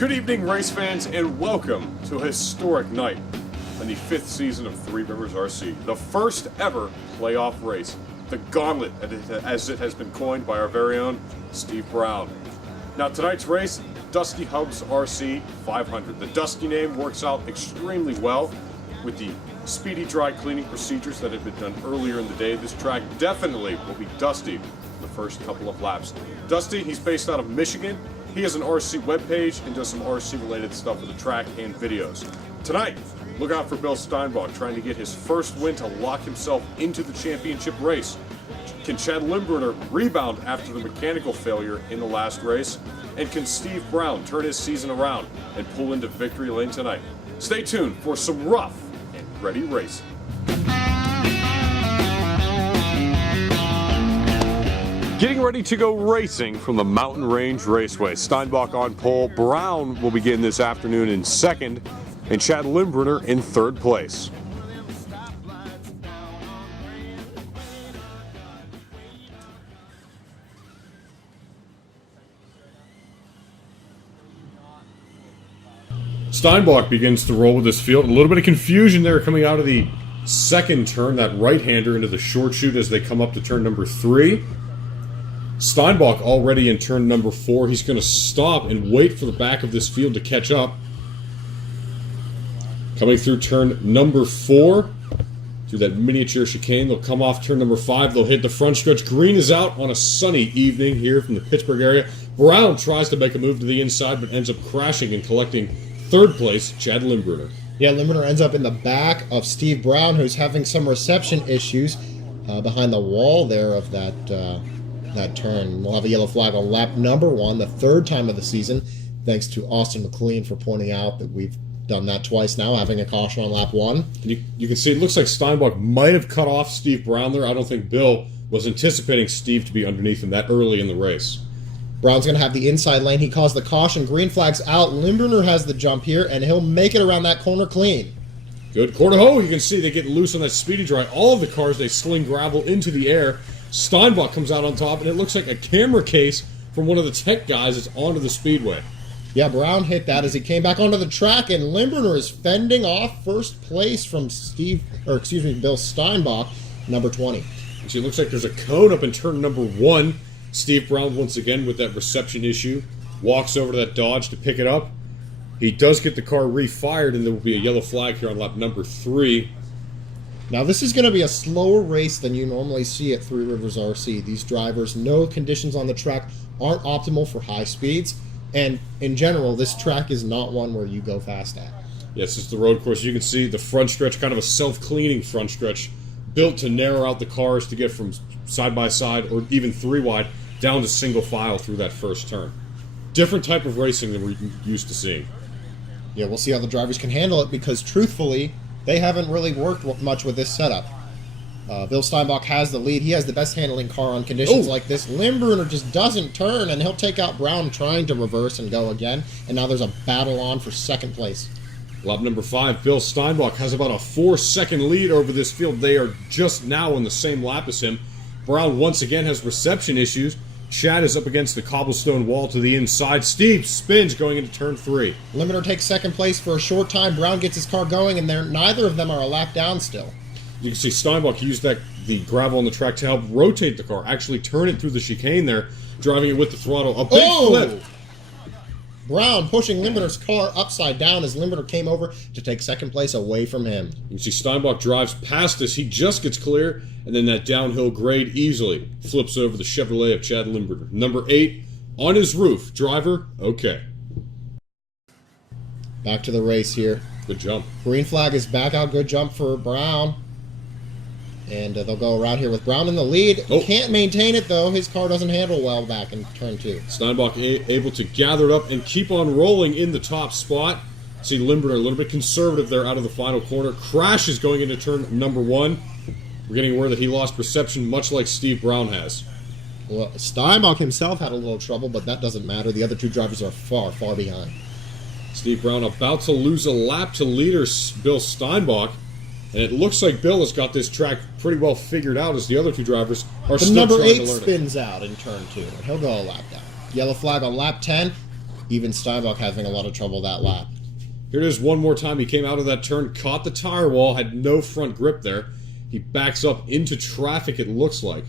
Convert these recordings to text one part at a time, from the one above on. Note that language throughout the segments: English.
Good evening, race fans, and welcome to a historic night in the 5th season of Three Rivers RC, the first ever playoff race, the Gauntlet, as it has been coined by our very own Steve Brown. Now, tonight's race, DustyHubsRC 500. The Dusty name works out extremely well with the speedy dry cleaning procedures that had been done earlier in the day. This track definitely will be dusty the first couple of laps. Dusty, he's based out of Michigan. He has an RC webpage and does some RC related stuff with the track and videos. Tonight, look out for Bill Steinbach trying to get his first win to lock himself into the championship race. Can Chad Limbrunner rebound after the mechanical failure in the last race? And can Steve Brown turn his season around and pull into victory lane tonight? Stay tuned for some rough and ready racing. Getting ready to go racing from the Mountain Range Raceway. Steinbach on pole. Brown will begin this afternoon in second, and Chad Limbrunner in third place. Steinbach begins to roll with this field. A little bit of confusion there coming out of the second turn, that right-hander into the short chute as they come up to turn number 3. Steinbach already in turn number 4. He's going to stop and wait for the back of this field to catch up. Coming through turn number 4, through that miniature chicane, they'll come off turn number 5. They'll hit the front stretch. Green is out on a sunny evening here from the Pittsburgh area. Brown tries to make a move to the inside, but ends up crashing and collecting third place, Chad Limbrunner. Yeah, Limbrunner ends up in the back of Steve Brown, who's having some reception issues behind the wall there of that turn. We'll have a yellow flag on lap number 1, the third time of the season, thanks to Austin McLean for pointing out that we've done that twice now, having a caution on lap 1. You can see it looks like Steinbach might have cut off Steve Brown there. I don't think Bill was anticipating Steve to be underneath him that early in the race. Brown's going to have the inside lane. He calls the caution. Green flag's out. Limbrunner has the jump here, and he'll make it around that corner clean. Good corner. Oh, you can see they get loose on that speedy dry. All of the cars, they sling gravel into the air. Steinbach comes out on top, and it looks like a camera case from one of the tech guys that's onto the speedway. Yeah, Brown hit that as he came back onto the track, and Limbrunner is fending off first place from Bill Steinbach, number 20. So it looks like there's a cone up in turn number 1. Steve Brown, once again, with that reception issue, walks over to that Dodge to pick it up. He does get the car refired, and there will be a yellow flag here on lap number 3. Now, this is going to be a slower race than you normally see at Three Rivers RC. These drivers know conditions on the track aren't optimal for high speeds, and in general, this track is not one where you go fast at. Yes, it's the road course. You can see the front stretch, kind of a self-cleaning front stretch, built to narrow out the cars to get from side-by-side or even 3-wide down to single file through that first turn. Different type of racing than we're used to seeing. Yeah, we'll see how the drivers can handle it because, truthfully, they haven't really worked much with this setup. Bill Steinbach has the lead. He has the best handling car on conditions like this. Limbrunner just doesn't turn, and he'll take out Brown trying to reverse and go again. And now there's a battle on for second place. Lap number 5, Bill Steinbach has about a 4-second lead over this field. They are just now on the same lap as him. Brown once again has reception issues. Chad is up against the cobblestone wall to the inside. Steve spins going into turn 3. Limbrunner takes second place for a short time. Brown gets his car going, and neither of them are a lap down still. You can see Steinbach used the gravel on the track to help rotate the car, actually turn it through the chicane there, driving it with the throttle. A big flip. Brown pushing Limbrunner's car upside down as Limbrunner came over to take second place away from him. You can see Steinbach drives past us. He just gets clear, and then that downhill grade easily flips over the Chevrolet of Chad Limbrunner. Number 8 on his roof. Driver, okay. Back to the race here. Good jump. Green flag is back out. Good jump for Brown. And they'll go around here with Brown in the lead. Can't maintain it, though. His car doesn't handle well back in turn 2. Steinbach able to gather it up and keep on rolling in the top spot. See Limbrunner a little bit conservative there out of the final corner. Crashes going into turn number 1. We're getting word that he lost reception much like Steve Brown has. Well, Steinbach himself had a little trouble, but that doesn't matter. The other 2 drivers are far, far behind. Steve Brown about to lose a lap to leader Bill Steinbach. And it looks like Bill has got this track pretty well figured out as the other 2 drivers are still trying to learn it. Number 8 spins out in turn 2, and he'll go a lap down. Yellow flag on lap 10. even Steinbach having a lot of trouble that lap. Here it is one more time. He came out of that turn, caught the tire wall, had no front grip there. He backs up into traffic, it looks like.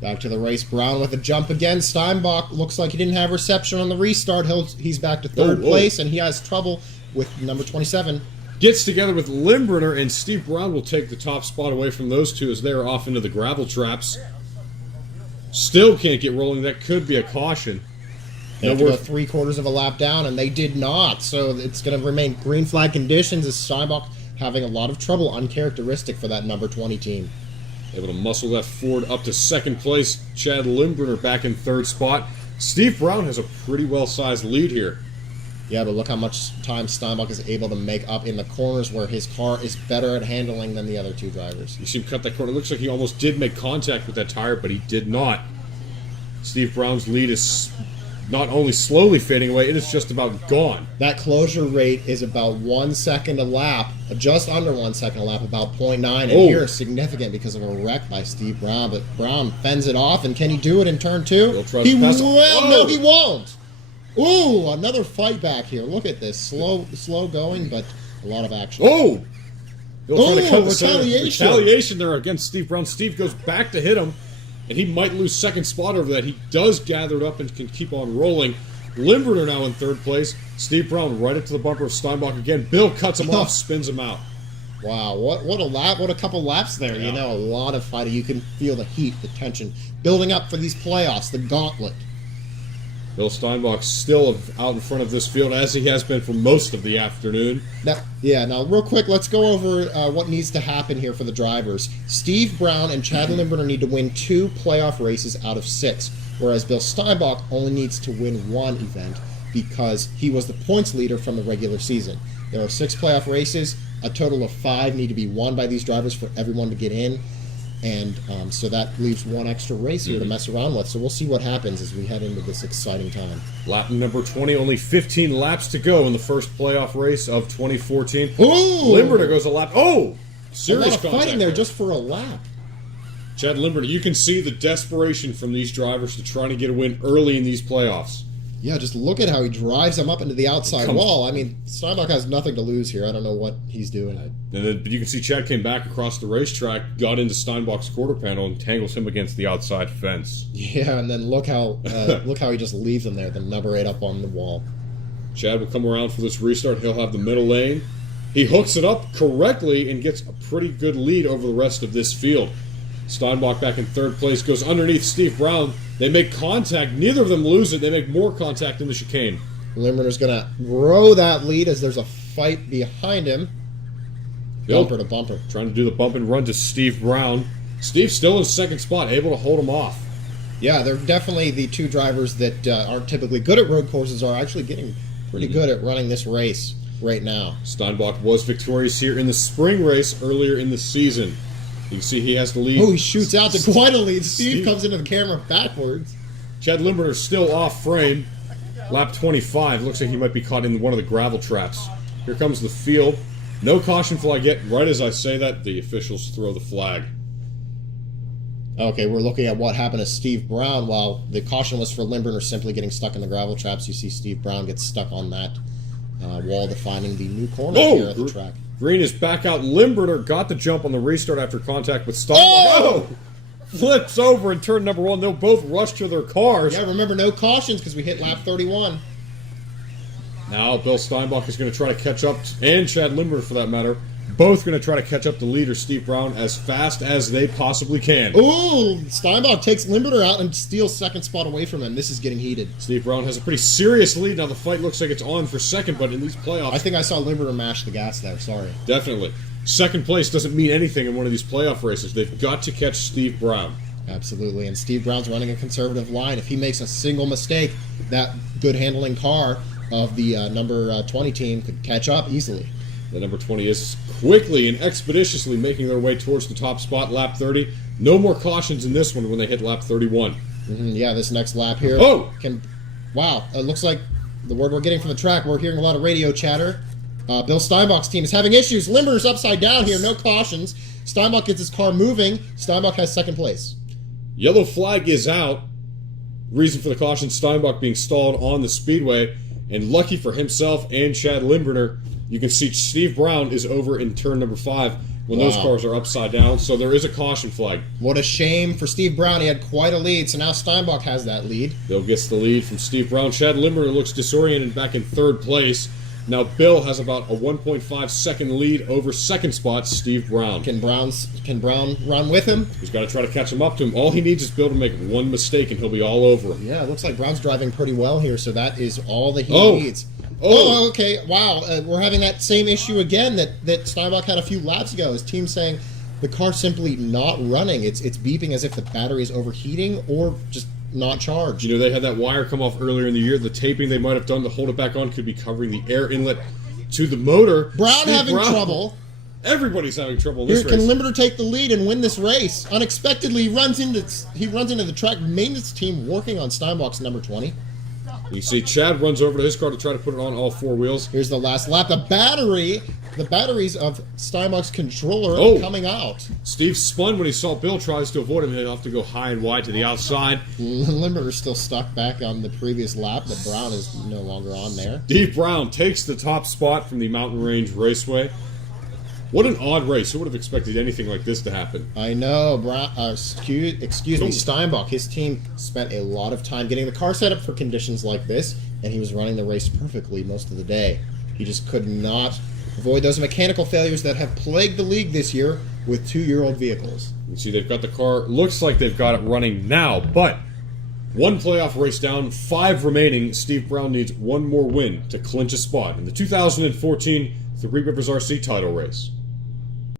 Back to the race. Brown with a jump again. Steinbach looks like he didn't have reception on the restart. He's back to third place, and he has trouble with number 27. Gets together with Limburner, and Steve Brown will take the top spot away from those two as they are off into the gravel traps. Still can't get rolling. That could be a caution. They have to go 3/4 of a lap down, and they did not. So it's going to remain green flag conditions as Steinbach having a lot of trouble, uncharacteristic for that number 20 team. Able to muscle that forward up to second place. Chad Limburner back in third spot. Steve Brown has a pretty well-sized lead here. Yeah, but look how much time Steinbach is able to make up in the corners where his car is better at handling than the other two drivers. You see him cut that corner. It looks like he almost did make contact with that tire, but he did not. Steve Brown's lead is not only slowly fading away, it is just about gone. That closure rate is about 1 second a lap, just under 1 second a lap, about 0.9. And here is significant because of a wreck by Steve Brown. But Brown fends it off, and can he do it in turn 2? He will. No, he won't. Ooh, another fight back here. Look at this. Slow going, but a lot of action. Oh! Retaliation. Retaliation there against Steve Brown. Steve goes back to hit him, and he might lose second spot over that. He does gather it up and can keep on rolling. Limburner now in third place. Steve Brown right up to the bumper of Steinbach again. Bill cuts him off, spins him out. Wow, what a lap, what a couple laps there. Yeah. You know, a lot of fighting. You can feel the heat, the tension building up for these playoffs, the gauntlet. Bill Steinbach still out in front of this field, as he has been for most of the afternoon. Now, real quick, let's go over what needs to happen here for the drivers. Steve Brown and Chad Limburner need to win 2 playoff races out of 6, whereas Bill Steinbach only needs to win 1 event because he was the points leader from the regular season. There are 6 playoff races. A total of 5 need to be won by these drivers for everyone to get in. And so that leaves 1 extra race here to mess around with. So we'll see what happens as we head into this exciting time. Lap number 20, only 15 laps to go in the first playoff race of 2014. Ooh! Limburner goes a lap. Oh! Serious a lot of fighting there just for a lap. Chad Limburner, you can see the desperation from these drivers to try to get a win early in these playoffs. Yeah, just look at how he drives them up into the outside wall. I mean, Steinbach has nothing to lose here. I don't know what he's doing. But you can see Chad came back across the racetrack, got into Steinbach's quarter panel, and tangles him against the outside fence. Yeah, and then look how he just leaves him there, the number 8 up on the wall. Chad will come around for this restart. He'll have the middle lane. He hooks it up correctly and gets a pretty good lead over the rest of this field. Steinbach back in third place, goes underneath Steve Brown. They make contact. Neither of them lose it. They make more contact in the chicane. Limburner's going to row that lead as there's a fight behind him. Bumper to bumper. Trying to do the bump and run to Steve Brown. Steve still in second spot, able to hold him off. Yeah, they're definitely the 2 drivers that aren't typically good at road courses are actually getting pretty good at running this race right now. Steinbach was victorious here in the spring race earlier in the season. You can see he has the lead. Oh, he shoots out to quite a lead. Steve comes into the camera backwards. Chad Limburner still off frame. Lap 25. Looks like he might be caught in one of the gravel traps. Here comes the field. No caution flag yet. Right as I say that, the officials throw the flag. Okay, we're looking at what happened to Steve Brown. While the caution was for Limburner simply getting stuck in the gravel traps, you see Steve Brown get stuck on that wall defining the new corner here at the track. Green is back out. Limburner got the jump on the restart after contact with Steinbach. Oh! Flips over in turn number 1. They'll both rush to their cars. Yeah, remember, no cautions because we hit lap 31. Now Bill Steinbach is going to try to catch up, and Chad Limburner for that matter, both going to try to catch up to leader Steve Brown as fast as they possibly can. Ooh, Steinbach takes Limburner out and steals second spot away from him. This is getting heated. Steve Brown has a pretty serious lead. Now the fight looks like it's on for second, but in these playoffs... I think I saw Limburner mash the gas there, sorry. Definitely. Second place doesn't mean anything in one of these playoff races. They've got to catch Steve Brown. Absolutely, and Steve Brown's running a conservative line. If he makes a single mistake, that good handling car of the number 20 team could catch up easily. The number 20 is quickly and expeditiously making their way towards the top spot, lap 30. No more cautions in this one when they hit lap 31. Yeah, this next lap here. Oh! Wow, it looks like the word we're getting from the track, we're hearing a lot of radio chatter. Bill Steinbach's team is having issues. Limburner's upside down here, no cautions. Steinbach gets his car moving. Steinbach has second place. Yellow flag is out. Reason for the caution, Steinbach being stalled on the speedway, and lucky for himself and Chad Lindberner, you can see Steve Brown is over in turn number 5 when those cars are upside down, so there is a caution flag. What a shame for Steve Brown. He had quite a lead, so now Steinbach has that lead. Bill gets the lead from Steve Brown. Chad Lindberner looks disoriented back in 3rd place. Now Bill has about a 1.5 second lead over 2nd spot Steve Brown. Can Brown run with him? He's got to try to catch him up to him. All he needs is Bill to make one mistake and he'll be all over him. Yeah, it looks like Brown's driving pretty well here, so that is all that he needs. Oh, okay. Wow. We're having that same issue again that Steinbach had a few laps ago. His team saying the car's simply not running. It's beeping as if the battery is overheating or just not charged. You know, they had that wire come off earlier in the year. The taping they might have done to hold it back on could be covering the air inlet to the motor. Brown having trouble. Everybody's having trouble in this race. Can Limiter take the lead and win this race? Unexpectedly, he runs into the track maintenance team working on Steinbach's number 20. You see Chad runs over to his car to try to put it on all 4 wheels. Here's the last lap. The batteries of Steinbach's controller are coming out. Steve spun when he saw Bill, tries to avoid him. He'll have to go high and wide to the outside. Limiter's still stuck back on the previous lap, but Brown is no longer on there. Steve Brown takes the top spot from the Mountain Range Raceway. What an odd race. Who would have expected anything like this to happen? I know. Excuse me, Steinbach. His team spent a lot of time getting the car set up for conditions like this, and he was running the race perfectly most of the day. He just could not avoid those mechanical failures that have plagued the league this year with 2-year-old vehicles. You see they've got the car. Looks like they've got it running now, but 1 playoff race down, 5 remaining. Steve Brown needs 1 more win to clinch a spot in the 2014 Three Rivers RC title race.